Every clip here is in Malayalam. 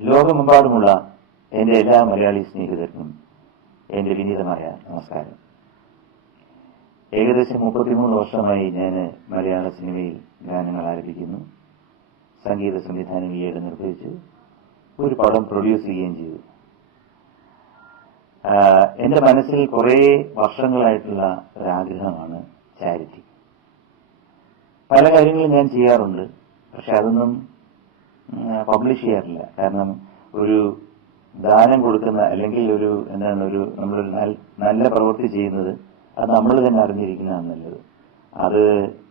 ലോകമെമ്പാടുമുള്ള എൻ്റെ എല്ലാ മലയാളി സ്നേഹിതർക്കും എൻ്റെ വിനീതമായ നമസ്കാരം. ഏകദേശം 33 വർഷമായി ഞാൻ മലയാള സിനിമയിൽ ഗാനങ്ങൾ ആലപിക്കുന്നു. സംഗീത സംവിധാനം ഈയിടെ നിർവഹിച്ചു. ഒരു പടം പ്രൊഡ്യൂസ് ചെയ്യുകയും ചെയ്തു. എൻ്റെ മനസ്സിൽ കുറേ വർഷങ്ങളായിട്ടുള്ള ഒരാഗ്രഹമാണ് ചാരിറ്റി. പല കാര്യങ്ങളും ഞാൻ ചെയ്യാറുണ്ട്, പക്ഷെ അതൊന്നും പബ്ലിഷ് ചെയ്യാറില്ല. കാരണം ഒരു ദാനം കൊടുക്കുന്ന അല്ലെങ്കിൽ നമ്മളൊരു നല്ല പ്രവൃത്തി ചെയ്യുന്നത് അത് നമ്മൾ തന്നെ അറിഞ്ഞിരിക്കുന്നതാണ് നല്ലത്. അത്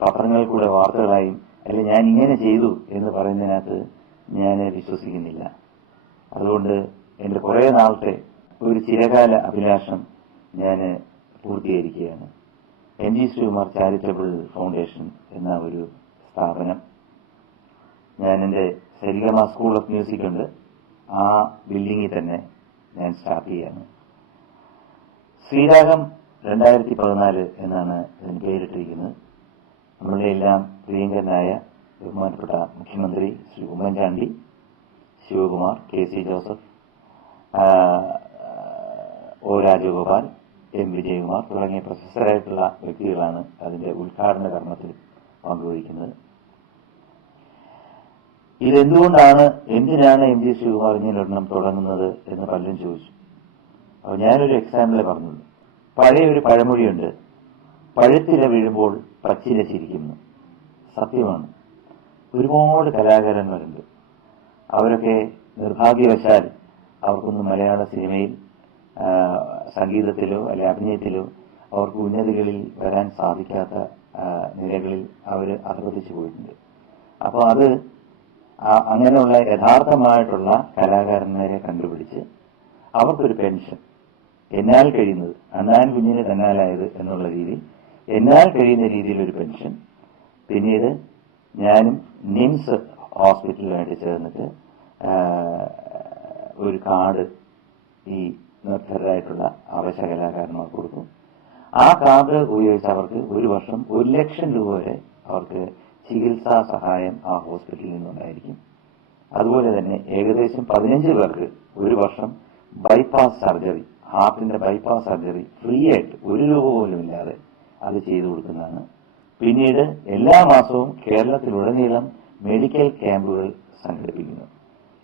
പത്രങ്ങളിൽ കൂടെ വാർത്തകളായും അല്ലെങ്കിൽ ഞാൻ ഇങ്ങനെ ചെയ്തു എന്ന് പറയുന്നതിനകത്ത് ഞാൻ വിശ്വസിക്കുന്നില്ല. അതുകൊണ്ട് എൻ്റെ കുറേ നാളത്തെ ഒരു ചിരകാല അഭിലാഷം ഞാൻ പൂർത്തീകരിക്കുകയാണ്. MG ശ്രീകുമാർ ചാരിറ്റബിൾ ഫൗണ്ടേഷൻ എന്ന ഒരു സ്ഥാപനം ഞാൻ എൻ്റെ സരിഗമ സ്കൂൾ ഓഫ് മ്യൂസിക് ഉണ്ട്, ആ ബിൽഡിങ്ങിൽ തന്നെ ഞാൻ സ്റ്റാർട്ട് ചെയ്യാണ്. ശ്രീരാഗം 2014 എന്നാണ് ഇതിന് പേരിട്ടിരിക്കുന്നത്. നമ്മളുടെ എല്ലാം പ്രിയങ്കരനായ ബഹുമാനപ്പെട്ട മുഖ്യമന്ത്രി Shri Oommen Chandy, Shivakumar, KC Joseph, O Rajagopal, M Vijayakumar തുടങ്ങിയ പ്രശസ്തരായിട്ടുള്ള വ്യക്തികളാണ് അതിന്റെ ഉദ്ഘാടന കർമ്മത്തിൽ പങ്കുവഹിക്കുന്നത്. എന്തിനാണ് MG ശ്രീകുമാർ ഇങ്ങനൊരെണ്ണം തുടങ്ങുന്നത് എന്ന് പലരും ചോദിച്ചു. അപ്പോൾ ഞാനൊരു എക്സാമ്പിളെ പറഞ്ഞുള്ളൂ. പഴയ ഒരു പഴമൊഴിയുണ്ട്, പഴുത്തില വീഴുമ്പോൾ പച്ചില ചിരിക്കുന്നു. സത്യമാണ്. ഒരുപാട് കലാകാരന്മാരുണ്ട്. അവരൊക്കെ നിർഭാഗ്യവശാൽ അവർക്കൊന്നും മലയാള സിനിമയിൽ സംഗീതത്തിലോ അല്ലെ അഭിനയത്തിലോ അവർക്ക് ഉന്നതികളിൽ വരാൻ സാധിക്കാത്ത നിലകളിൽ അവർ അധപതിച്ചു പോയിട്ടുണ്ട്. അപ്പോൾ അത് അങ്ങനെയുള്ള യഥാർത്ഥമായിട്ടുള്ള കലാകാരന്മാരെ കണ്ടുപിടിച്ച് അവർക്കൊരു പെൻഷൻ, എന്നാൽ കഴിയുന്നത് അണ്ണാൻ കുഞ്ഞിന് തന്നാലായത് എന്നുള്ള രീതിയിൽ എന്നാൽ കഴിയുന്ന രീതിയിൽ ഒരു പെൻഷൻ. പിന്നീട് ഞാനും നിംസ് ഹോസ്പിറ്റലുമായിട്ട് ചേർന്നിട്ട് ഒരു കാർഡ് ഈ നിർദ്ധരായിട്ടുള്ള അവശ കലാകാരന്മാർക്ക് കൊടുക്കും. ആ കാർഡ് ഉപയോഗിച്ച് അവർക്ക് ഒരു വർഷം 1 ലക്ഷം രൂപ വരെ അവർക്ക് ചികിത്സാ സഹായം ആ ഹോസ്പിറ്റലിൽ നിന്നുണ്ടായിരിക്കും. അതുപോലെ തന്നെ ഏകദേശം 15 പേർക്ക് ഒരു വർഷം ബൈപ്പാസ് സർജറി, ഹാർട്ടിന്റെ ബൈപ്പാസ് സർജറി ഫ്രീ ആയിട്ട് 1 രൂപ പോലും ഇല്ലാതെ അത് ചെയ്തു കൊടുക്കുന്നതാണ്. പിന്നീട് എല്ലാ മാസവും കേരളത്തിലുടനീളം മെഡിക്കൽ ക്യാമ്പുകൾ സംഘടിപ്പിക്കുന്നു.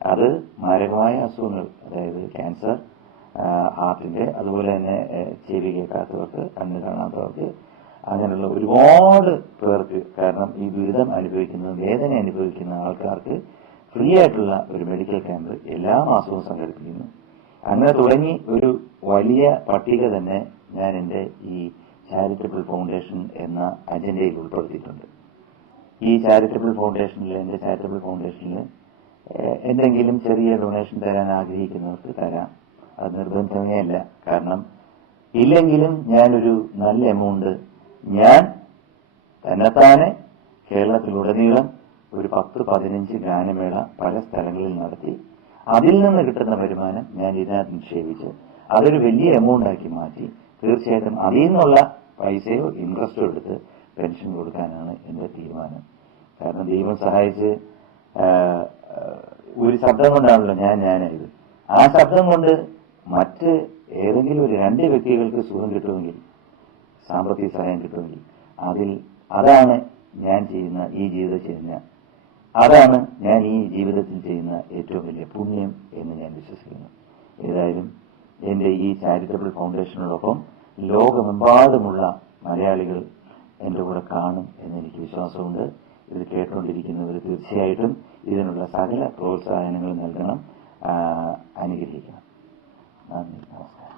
അത് മാരകമായ അസുഖങ്ങൾ, അതായത് ക്യാൻസർ, ഹാർട്ടിന്റെ, അതുപോലെ തന്നെ ചെവി കേൾക്കാത്തവർക്ക്, കണ്ണ് കാണാത്തവർക്ക്, അങ്ങനെയുള്ള ഒരുപാട് പേർക്ക്, കാരണം ഈ ദുരിതം അനുഭവിക്കുന്ന, വേദന അനുഭവിക്കുന്ന ആൾക്കാർക്ക് ഫ്രീ ആയിട്ടുള്ള ഒരു മെഡിക്കൽ ക്യാമ്പ് എല്ലാ മാസവും സംഘടിപ്പിക്കുന്നു. അങ്ങനെ തുടങ്ങി ഒരു വലിയ പട്ടിക തന്നെ ഞാൻ എൻ്റെ ഈ ചാരിറ്റബിൾ ഫൗണ്ടേഷൻ എന്ന അജണ്ടയിൽ ഉൾപ്പെടുത്തിയിട്ടുണ്ട്. ഈ ചാരിറ്റബിൾ ഫൗണ്ടേഷനിൽ, എൻ്റെ ചാരിറ്റബിൾ ഫൗണ്ടേഷനിൽ എന്തെങ്കിലും ചെറിയ ഡൊണേഷൻ തരാൻ ആഗ്രഹിക്കുന്നവർക്ക് തരാം. അത് നിർബന്ധമേ അല്ല. കാരണം ഇല്ലെങ്കിലും ഞാനൊരു നല്ല എമൗണ്ട് ഞാൻ തന്നെത്താനെ കേരളത്തിലുടനീളം ഒരു 10-15 ഗാനമേള പല സ്ഥലങ്ങളിൽ നടത്തി അതിൽ നിന്ന് കിട്ടുന്ന വരുമാനം ഞാൻ ഇതിനകത്ത് നിക്ഷേപിച്ച് അതൊരു വലിയ എമൗണ്ട് ആക്കി മാറ്റി തീർച്ചയായിട്ടും അതിൽ നിന്നുള്ള പൈസയോ ഇൻട്രസ്റ്റോ എടുത്ത് പെൻഷൻ കൊടുക്കാനാണ് എൻ്റെ തീരുമാനം. കാരണം ദൈവം സഹായിച്ച് ഒരു ശബ്ദം കൊണ്ടാണല്ലോ ഞാനായത്. ആ ശബ്ദം കൊണ്ട് മറ്റ് ഏതെങ്കിലും ഒരു 2 വ്യക്തികൾക്ക് സുഖം കിട്ടുമെങ്കിൽ, സാമ്പത്തിക സഹായം കിട്ടുമെങ്കിൽ അതാണ് ഞാൻ ചെയ്യുന്ന ഈ അതാണ് ഞാൻ ഈ ജീവിതത്തിൽ ചെയ്യുന്ന ഏറ്റവും വലിയ പുണ്യം എന്ന് ഞാൻ വിശ്വസിക്കുന്നു. ഏതായാലും എൻ്റെ ഈ ചാരിറ്റബിൾ ഫൗണ്ടേഷനോടൊപ്പം ലോകമെമ്പാടുമുള്ള മലയാളികൾ എൻ്റെ കൂടെ കാണും എന്നെനിക്ക് വിശ്വാസമുണ്ട്. ഇത് കേട്ടുകൊണ്ടിരിക്കുന്നവർ തീർച്ചയായിട്ടും ഇതിനുള്ള സകല പ്രോത്സാഹനങ്ങൾ നൽകണം, അനുഗ്രഹിക്കണം. നന്ദി, നമസ്കാരം.